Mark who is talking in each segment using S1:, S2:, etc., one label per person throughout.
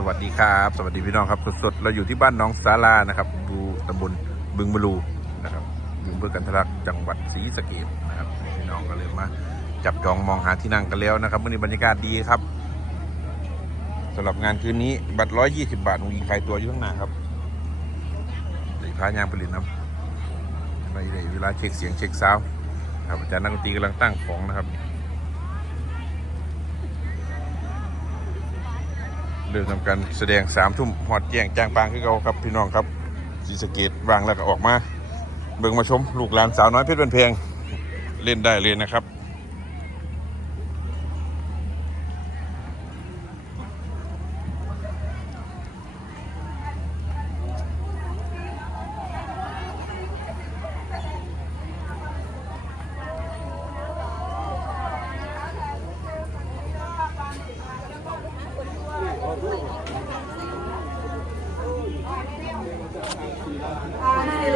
S1: สวัสดีครับ สวัสดีพี่น้องครับสดๆเราอยู่ที่บ้านน้องสาลานะครับดูตำบลบึงบลูนะครับบึงเบือกันทะลักจังหวัดศรีสะเกษนะครับพี่น้องก็เลยมาจับจองมองหาที่นั่งกันแล้วนะครับวันนี้บรรยากาศดีครับสำหรับงานคืนนี้บัตร120บาทมีขายตัวอยู่ข้างหน้าครับเด็กพายางผลิตน้ำในเวลาเช็คเสียงเช็คซาวด์ครับอาจารย์นักดนตรีกำลังตั้งของนะครับ เริ่มทำการแสดงสามทุ่มหอดแจ้งจ้างปางคือเราครับพี่น้องครับสีสเกตวางแล้วก็ออกมา เบิ่งมาชมลูกหลานสาวน้อยเพชรเป็นเพลงเล่นได้เลยนะครับ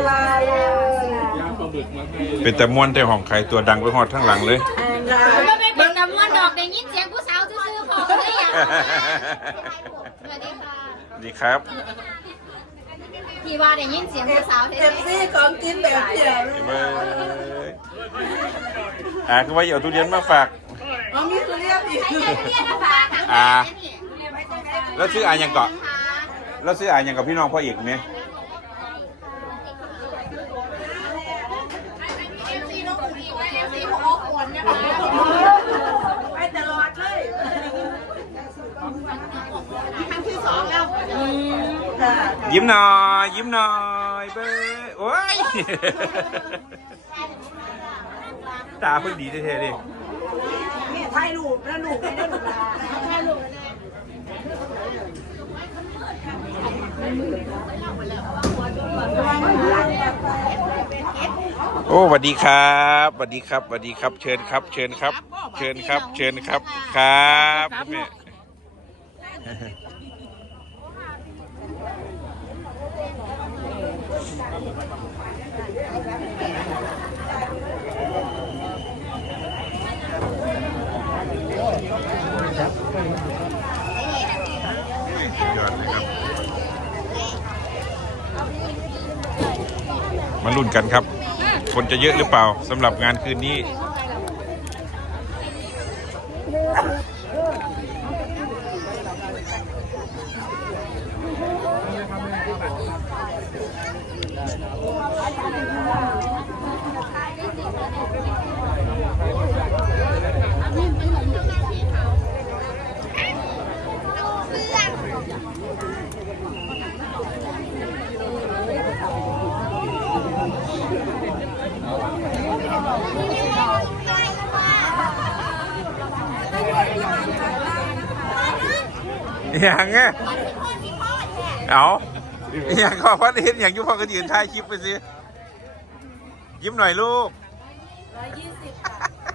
S2: เลย
S1: เป็นแต่มวนแต่ห้องขายตัวดังไปหอดทั้งหลังเลย
S3: ก็ไม่เป็นตะมวนดอกได้ยินเสียงผู้สาวซื่อๆพอได้ยังสวัสดีค่ะ
S1: ดีครับ
S3: พี่ว่าได้ยินเสียงผู้สาว
S2: เอ
S3: เท่
S2: ฟซีของกินแบบเดียว
S1: เบ้ยอ่าคือว่าอย่าเอาทุเรียนมาฝาก
S2: อ๋อมีทุเรียนอีก
S3: ๆเรียนภาษาทั้ง
S1: อ่า
S3: นั้น
S1: แล้วซื้ออ่านยังเกาะแล้วซื้ออ่านยังกับพี่น้องพ่อเอกไหม
S2: ไปตลอดเลย
S1: ยิ้มหน่อย ยิ้มหน่อยเบ้ยโอ้ย ตาเพิ่งดีเท่ๆดิ
S2: นี่ถ่ายรูปแล้วลูกไม่ได้ลูกถ่ายรูป
S1: โอ้สวัสดีครับสวัสดีครับสวัสดีครับ เชิญครับ เชิญครับ เชิญครับ เชิญครับ ครับคุณแม่ ยอดเลยครับมาลุ้นกันครับ คนจะเยอะหรือเปล่าสำหรับงานคืนนี้ อย่างเงี้ยเอาอย่างก็พัดเห็นอย่างอยุพอก็ยืนถ่ายคลิปไปสิ ยิ้มหน่อยลูก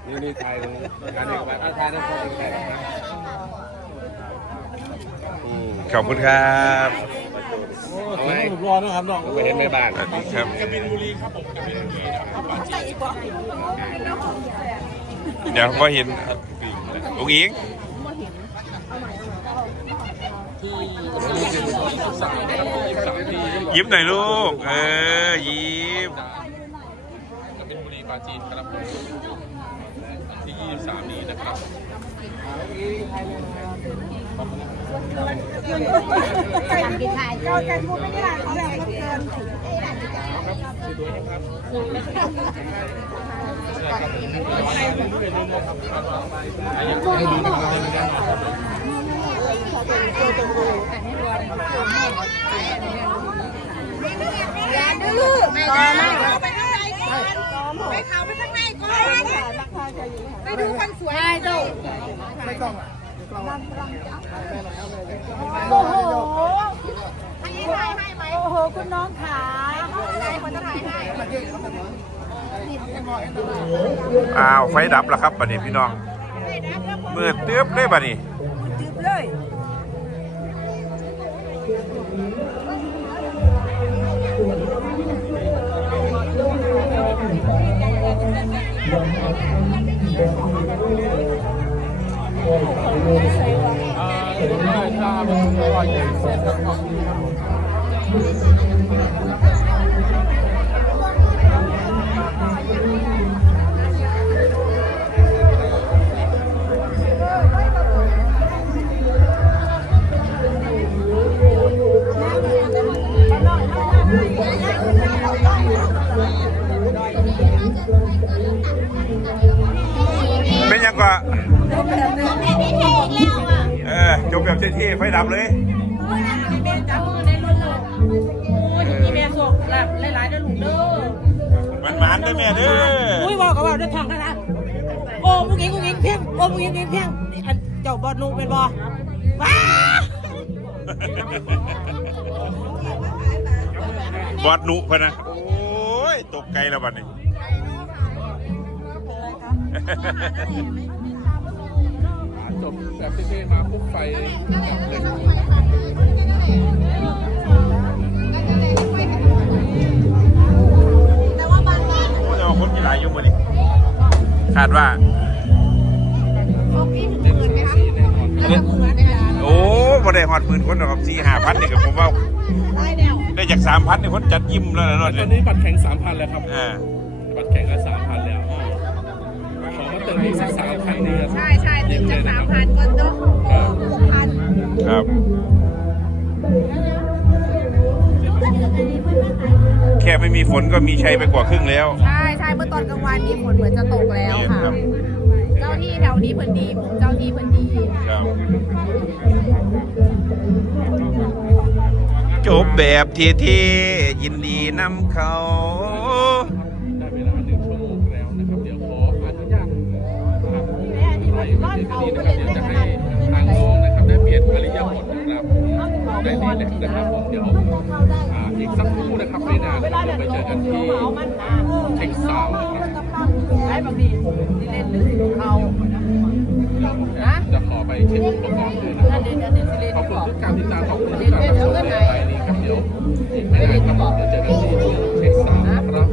S4: นี่นี่ถ่ายตรงการเด็กวัดเอาถ่ายได้พอดีถ่ายนะอืม
S1: ขอบคุณครับ
S4: เอาไว้รอนะครับน้องไปเห็นแม่บ้าน
S1: สวัสดีครับเดี๋ยวพอเห็นอุ๋งอิงยิ้มหน่อยลูก เออ ยิ้ม
S4: เป็นบุรีปาจีนครับ ที่ 23 นี้นะครับ
S3: ทำกินไทย
S2: เราจะพูดไม่ได้เขาแบบมันเกิน
S3: ไม่ได้
S2: ไปข้างในก่อนไปเขาไปข้างในก่อน ไปดูคนสวย
S3: ไม่ต้อง
S2: โอ้โหให้ถ่ายให้ไหมโอ้โห คุณน้องขาให้คนจะถ่ายให้
S1: อ้าวไฟดับแล้วครับบัดนี้พี่น้องมืดเตื้อบเลยบัดนี้
S2: จืบเลย
S4: อ่า
S1: จบแบบเท่ๆไฟดับเลย
S2: มีแม่ส่งหลับหลายๆเด้อลูกเด้อ
S1: มันหมานได้แม่เด้อ
S2: อุ้ยว่าก็ว่าด้วยทองนะโอ้มุ้งยิงมุ้งยิงเพียงโอ้มุ้งยิงเพียงอันเจ้าบอลลูกเป็นบอว้า
S1: บอดหนุพะนะ โอ้ย ตกไกลแล้วบัดนี้
S4: แบบเท่ๆมาปุ๊บไฟดับเลย
S3: แต่ว่าบางวัน
S1: โอ้ยเอาคนกี่หลายอยู่บ่นี่คาดว่า
S3: พวกพี่หมื่นไหมคะ
S4: สีแน่นอน
S3: แล้วก็หมื่นได้แล้ว
S1: โอ้บ่ได้ฮอดหมื่นคนหรอกครับสี่ห้าพันนี่ก็ผมว่า
S3: ได้แล้ว
S1: ได้จากสามพันนี่คนจัดยิ้มแล้วนะเนาะ
S4: ต
S1: เนี่
S4: อยนนี้บัตรแข็งสามพันแล้วครับ
S1: อ่า
S4: บัตรแข็งก็สามพัน แล้วขอมาเติมอีกสักสามพันนี่
S3: ใช่ใช่ถึงจะสามพันก็ต้องหกพัน
S1: ครับ แค่ไม่มีฝนก็มีชัยไปกว่าครึ่งแล้ว
S3: ใช่ใช่เมื่อตอนกลางวันนี้ฝนเหมือนจะตกแล้วค่ะ
S1: ครับ
S3: เจ้าที่แถวนี้เพิ่นดีผมเจ้าที่เพิ่นดี
S1: ครับ จบแบบเท่ๆยินดีนำเขา
S4: ได้รีแหลกซ์นะครับผมเดี๋ยวอ่าอีกสักครู่นะครับไม่นานนะครับเดี๋ยวไปเจอกันที่เช็คซาวนะครับ
S2: ได้บางทีเล่นหรือเขา
S4: จะขอไปเช็คอุปกรณ์ด้วยนะครับขอบคุณทุกการติดตามขอบคุณทุกการรับชมในไลน์นี้ครับเดี๋ยวอีกไม่นานครับผมเดี๋ยวเจอกันที่เช็คซาวนะครับ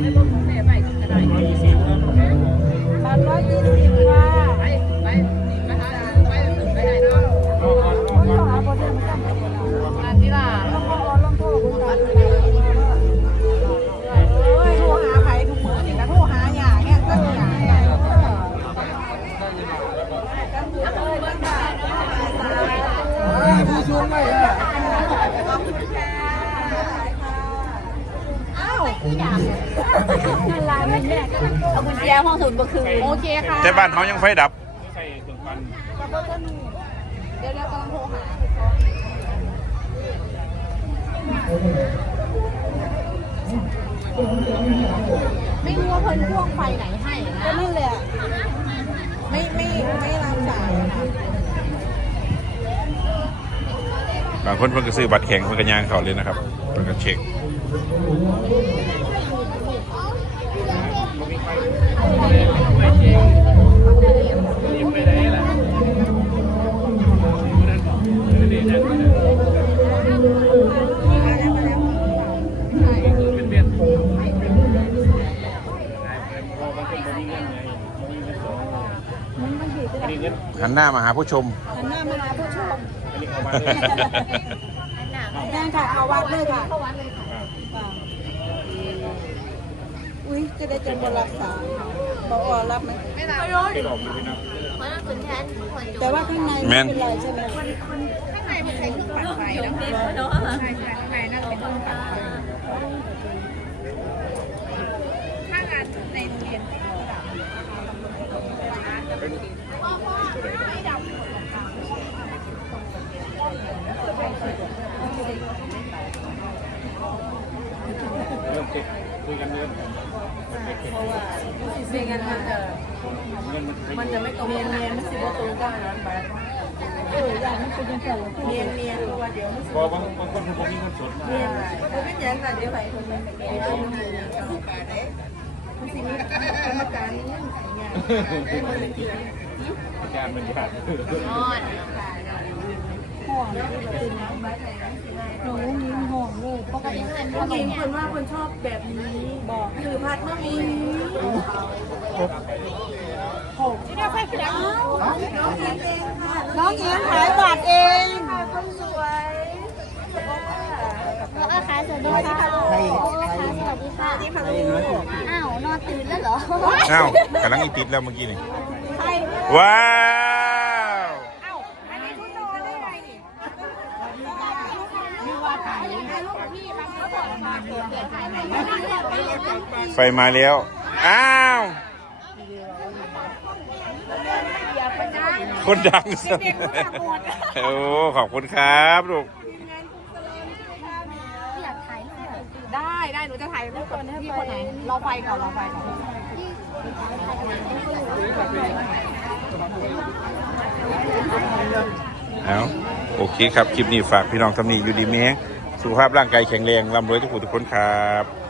S3: ไม่
S2: ต้องแม่ไปก็ได้สามร้อยยี่สิบว่า เอากุ
S3: ญแจห้องสมุดบ่คือโอเคค่ะ
S1: แต่บ้านเขายังไฟดับ
S3: เดี๋ยวเรากำลังโทรหาไม่รู้ว่าเพิ่นพ่วงไฟไหนให้นะ
S2: ก็นั่นแหละไม่ไม่ไม่รับสายนะ
S1: บางคนเพิ่งก็ซื้อบัตรแข็งเพิ่งก็ย่างเขาเลยนะครับเพิ่งก็เช็ค หันหน้ามาหาผู้ชม
S2: หันหน้ามาหาผู้ชมนั่นค่ะเอาวัดเลยค่ะ
S3: เข้าวัดเลยค่ะ
S2: อุ้ยจะได้จะบรักษาบอกรับไหม
S3: ไม่รับเพราะว่าคุณแทนควร
S2: แต่ว่าข้างในไม่เป็นไรใช่ไหม
S3: ข้างในมันใช้เครื่องปั่นไฟแล้วเนาะใช่ใช่ข้างในน่าจะเป็นเครื่องปั่นไฟถ้างานในโรงเรียนพ่อพ่อไม่ดับ
S2: เสียงกันมันจะมันจะไม่ตรงเนียนเนียนมันสิบตัวก็นั้นไปเอออย่างมัน เป็นยังไงเนียนเนียนตัวเดียวมันสิบ
S1: บอกบางบางคนผมมีคนสด
S2: เนียนมันไม่ย่งแต่เดี๋ยวไปคนนึง
S4: อาจารย์มันยาก
S3: นอน
S2: หนูมีห่วงเลย
S3: ปกติเพื่อน
S2: ผู้
S3: เขา
S2: หญิ
S3: ก
S2: ง
S3: เนี่
S2: คนว่าคนชอบแบบนี้บอกคือพัดเมื่อมี เราไปคือแล้วน้องเองค่ะน้องขายบัตรเองค่ะคนสวย
S3: เออค่ะสวัสดีค่ะสวัสดีค่ะสวัสดีค่ะอ้าวนอนตื่นแล้วเหรอ
S1: อ้าวกำลังอีติดแล้วเมื่อกี้นี่
S2: ใคร
S1: ว้าว
S2: อ้าอันนี้คุณนอนได้ไงนี่มีวา
S1: ไฟมาแล้ว อ้าว
S2: อย่าไปนะ
S1: คนดังสุด
S2: เด็กๆรู้จักหมด
S1: โอ้ขอบคุณครับลูก
S3: อยากถ่ายรูปแบบ
S2: ได้ได้หนูจะถ่ายรูปกับพี่คนไหนรอไฟก่อนรอไฟก่อน
S1: เอาโอเคครับ คลิปนี้ฝากพี่น้องทำนี่อยู่ดีมีแฮงสุขภาพร่างกายแข็งแรงร่ำรวยทุกผู้ทุกคนครับ